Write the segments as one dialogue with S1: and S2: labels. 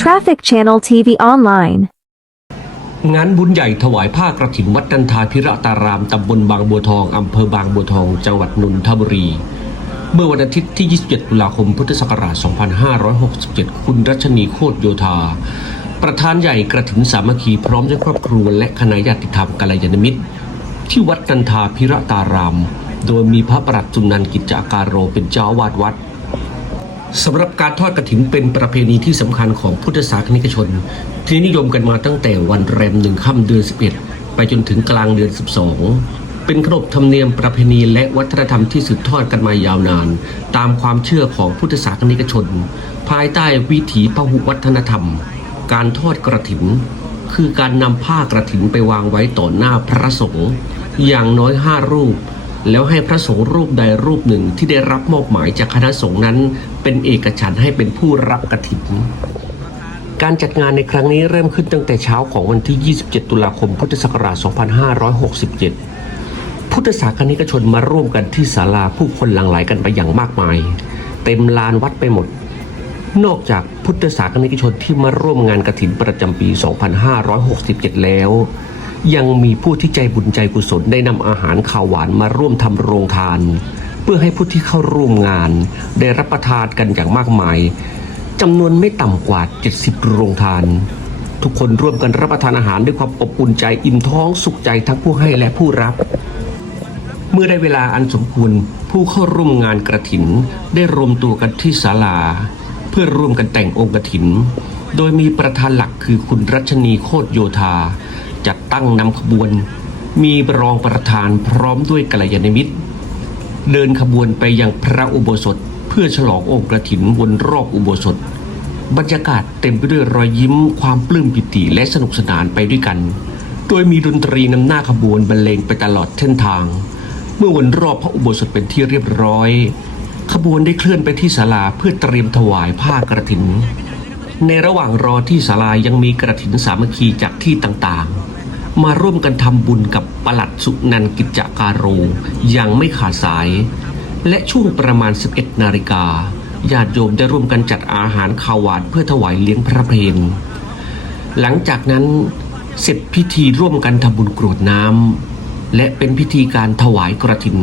S1: Traffic Channel TV Online
S2: งานบุญใหญ่ถวายผ้ากระถินวัดนันทาพิระตาราม ตำบลบางบัวทอง อำเภอบางบัวทอง จังหวัดนนทบุรี เมื่อวันอาทิตย์ที่ 27 ตุลาคม พุทธศักราช 2567 คุณรัชนีโคตรโยธา ประธานใหญ่กระถินสามัคคีพร้อมด้วยครอบครัวและคณะญาติธรรมกัลยาณมิตร ที่วัดนันทาพิระตาราม โดยมีพระประหลัดจุนันกิจจาการโรเป็นเจ้าวาดวัดสำหรับการทอดกระถินเป็นประเพณีที่สำคัญของพุทธศาสนิกชน ที่นิยมกันมาตั้งแต่วันแรมหนึ่งค่ำเดือน 11 ไปจนถึงกลางเดือน 12 เป็นขนบธรรมเนียมประเพณีและวัฒนธรรมที่สืบทอดกันมายาวนาน ตามความเชื่อของพุทธศาสนิกชน ภายใต้วิถีพหุวัฒนธรรม การทอดกระถิน คือการนำผ้ากระถินไปวางไว้ต่อหน้าพระสงฆ์อย่างน้อยห้ารูป แล้วให้พระสงฆ์รูปใดรูปหนึ่งที่ได้รับมอบหมายจากคณะสงฆ์นั้นเป็นเอกฉันท์ให้เป็นผู้รับกฐินการจัดงานในครั้งนี้เริ่มขึ้นตั้งแต่เช้าของวันที่ 27 ตุลาคม พุทธศักราช 2567 พุทธศาสนิกชนมาร่วมกันที่ศาลาผู้คนหลั่งไหลกันไปอย่างมากมาย เต็มลานวัดไปหมด นอกจาก พุทธศาสนิกชนที่มาร่วมงานกฐินประจำปี 2567 แล้ว ยังมีผู้ที่ใจบุญใจกุศลได้นำอาหารข้าวหวานมาร่วมทำโรงทาน เพื่อให้ผู้ที่เข้าร่วมงาน ได้รับประทานกันอย่างมากมายจำนวนไม่ต่ำกว่า 70 โรงทาน ทุกคนร่วมกันรับประทานอาหารด้วยความอบอุ่นใจอิ่มท้องสุขใจทั้งผู้ให้และผู้รับ เมื่อได้เวลาอันสมควรผู้เข้าร่วมงานกระถิน ได้รวมตัวกันที่ศาลา พื่อร่วมกันแต่งองค์กระถิน โดยมีประธานหลักคือคุณรัชนีโคตรโยธา จัดตั้งนำขบวน มีรองประธานพร้อมด้วยกัลยาณมิตร เดินขบวนไปยังพระอุโบสถ เพื่อฉลององค์กระถินวนรอบอุโบสถ บรรยากาศเต็มไปด้วยรอยยิ้มความปลื้มปิติและสนุกสนานไปด้วยกัน โดยมีดนตรีนำหน้าขบวนบรรเลงไปตลอดเส้นทาง เมื่อวนรอบพระอุโบสถเป็นที่เรียบร้อย ขบวนได้เคลื่อนไปที่ศาลาเพื่อเตรียมถวายผ้ากระถิน ในระหว่างรอที่ศาลายังมีกระถินสามัคคีจากที่ต่างๆ มาร่วมกันทำบุญกับปลัดสุนันกิจการโรอย่างไม่ขาดสาย และช่วงประมาณ 11 นาฬิกาญาติโยมได้ร่วมกันจัดอาหารข้าวหวานเพื่อถวายเลี้ยงพระเพลหลังจากนั้นเสร็จพิธีร่วมกันทำบุญกรวดน้ำและเป็นพิธีการถวายกระถิน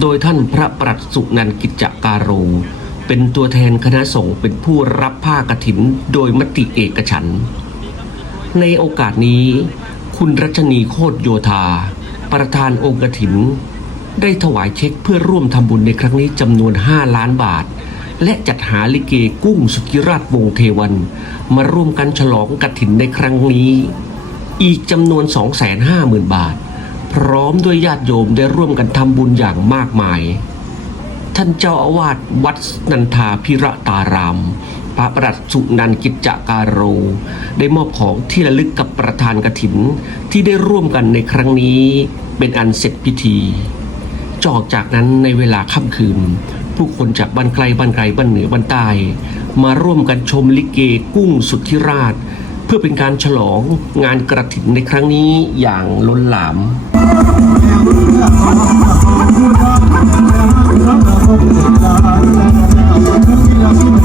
S2: โดยท่านพระปรัดสุนันกิจการโร เป็นตัวแทนคณะสงฆ์เป็นผู้รับผ้ากฐินโดยมติเอกฉัน ในโอกาสนี้ คุณรัชนีโคตรโยธา ประธานองค์กฐิน ได้ถวายเช็คเพื่อร่วมทำบุญในครั้งนี้จำนวน 5 ล้านบาท และจัดหาลิเกกุ้งสุกิราชวงเทวัน มาร่วมกันฉลองกฐินในครั้งนี้ อีกจำนวน 250,000 บาท ร้อมด้วยญาติโยมได้ร่วมกันทำบุญอย่างมากมาย ท่านเจ้าอาวาสวัดนันทาพิระตาราม พระประหลัดสุนันกิจจการโร ได้มอบของที่ระลึกกับประธานกฐินที่ได้ร่วมกันในครั้งนี้เป็นอันเสร็จพิธี จอกจากนั้นในเวลาค่ำคืน ผู้คนจากบ้านไกลบ้านไกลบ้านเหนือบ้านใต้มาร่วมกันชมลิเกกุ้งสุทธิราช เพื่อเป็นการฉลองงานกระถินในครั้งนี้อย่างล้นหลาม
S3: เ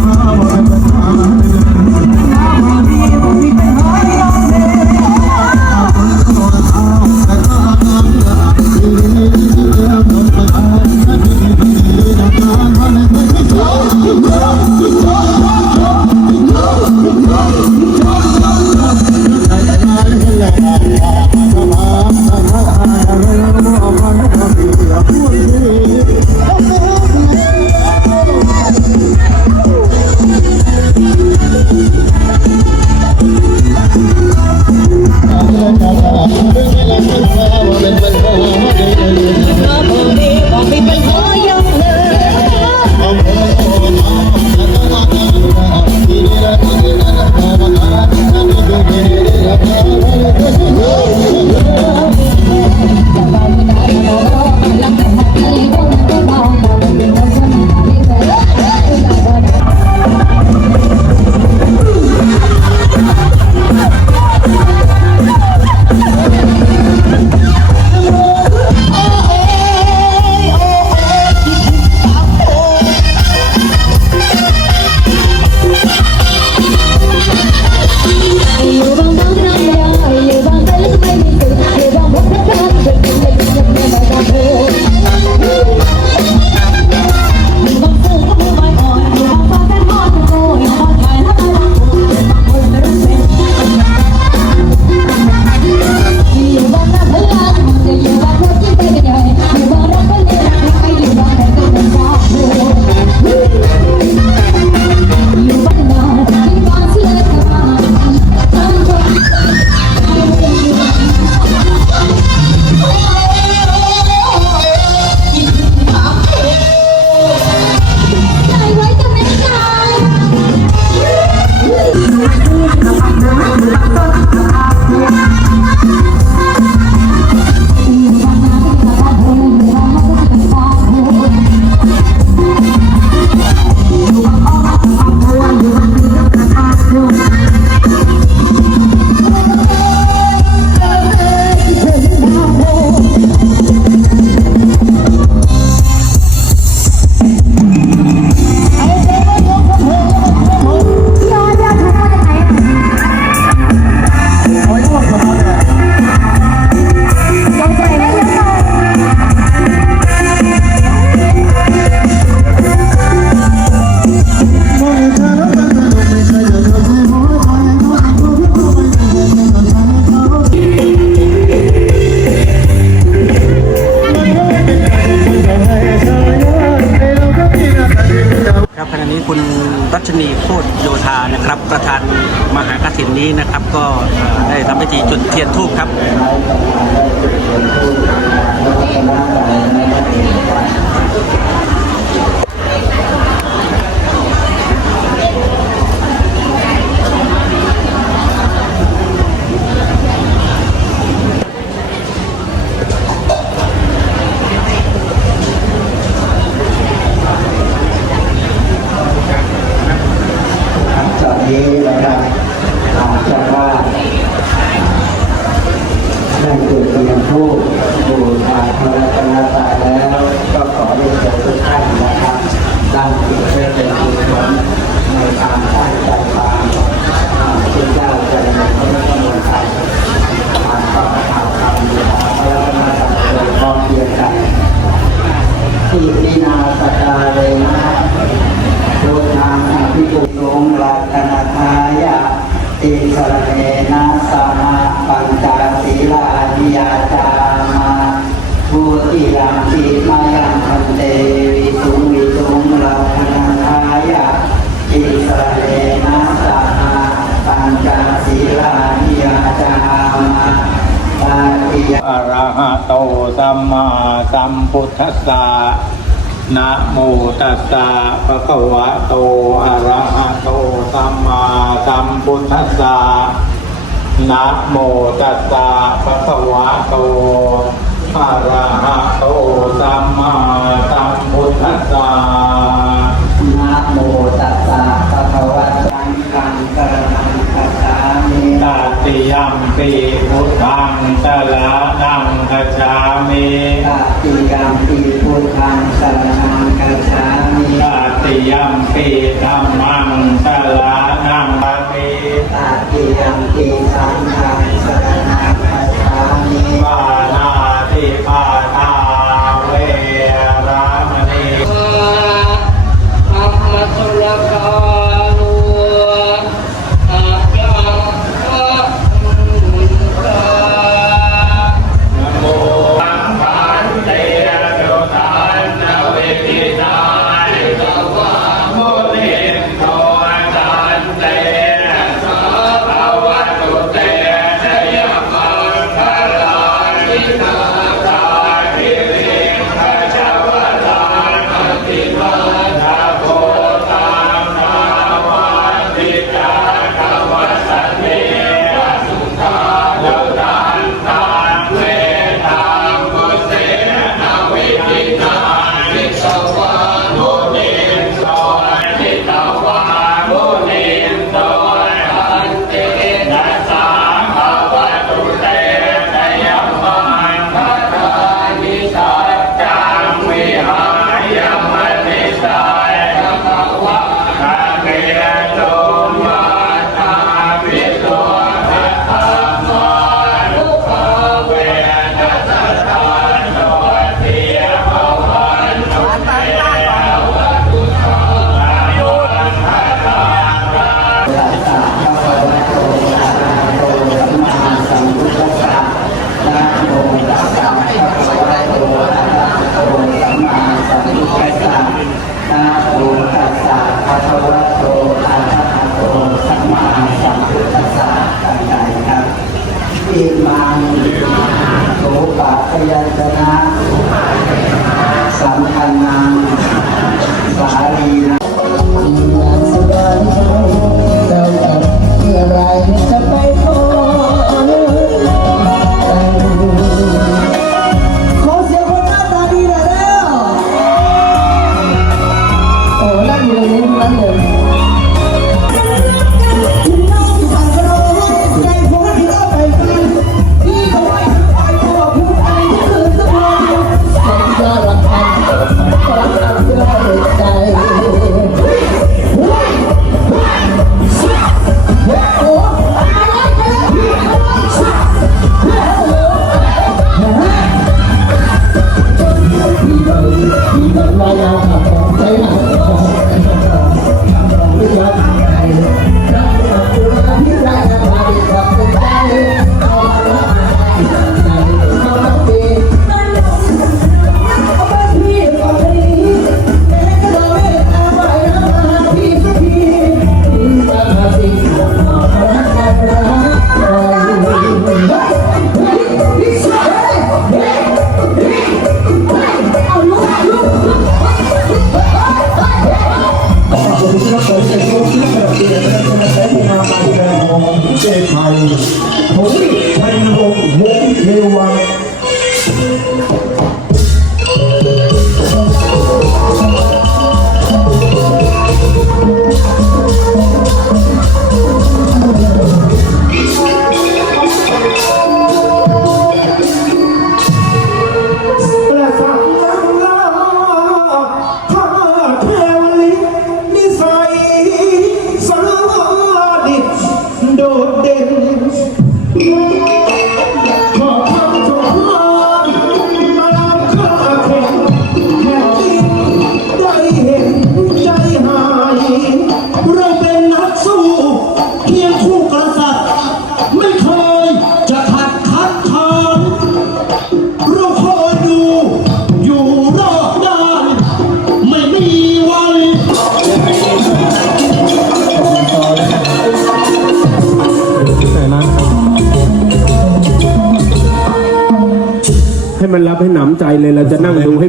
S3: ี้คุณรัชนีโคตรโย
S4: ธานะครับ ประธานมหากถินนี้นะครับ ก็ได้ทำพิธีจุดเทียนทูบครับ เนนะสหปัญจศีลานิยาจามาภูติยัมปิมายังพันเตวิสุงวิสุงรัตนาทายะติสรเนนะสหปัญจศีลานิยาจามาตาติย
S5: อะระหะโตสัมมาสัมพุทธัสสะ นะโมตัสสะภะคะวะโตอะระหะโตสัมมาสัมพุทธัสสะนะโมตัสสะภะคะวะโตอะระหะโตสัมมาสัมพุทธัสสะ
S4: นะโมตัสสะภะคะวะสังฆังสรณังคัจฉามิ
S5: ตาติยัมปิพุทธังสละนังคัจามิ
S4: ตติยัมปิพุทธัง สรณังคัจฉามิ
S5: ตาติยัมปีธ
S4: ร
S5: รมั
S6: ง
S5: ส
S7: ละ
S8: ให้มันรับให้หนำใจเลยเราจะนั่งดูให้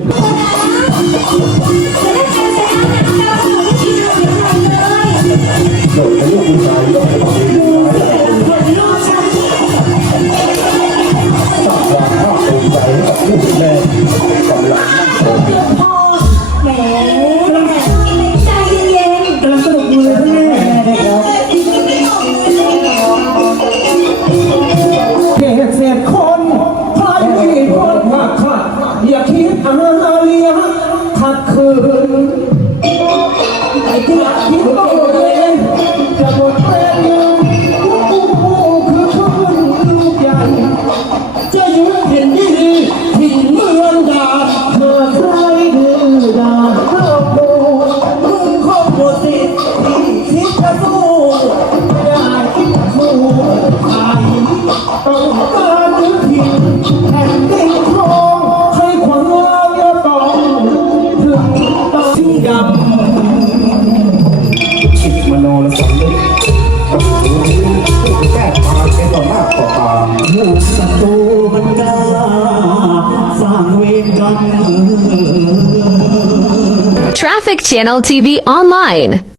S1: Channel TV Online.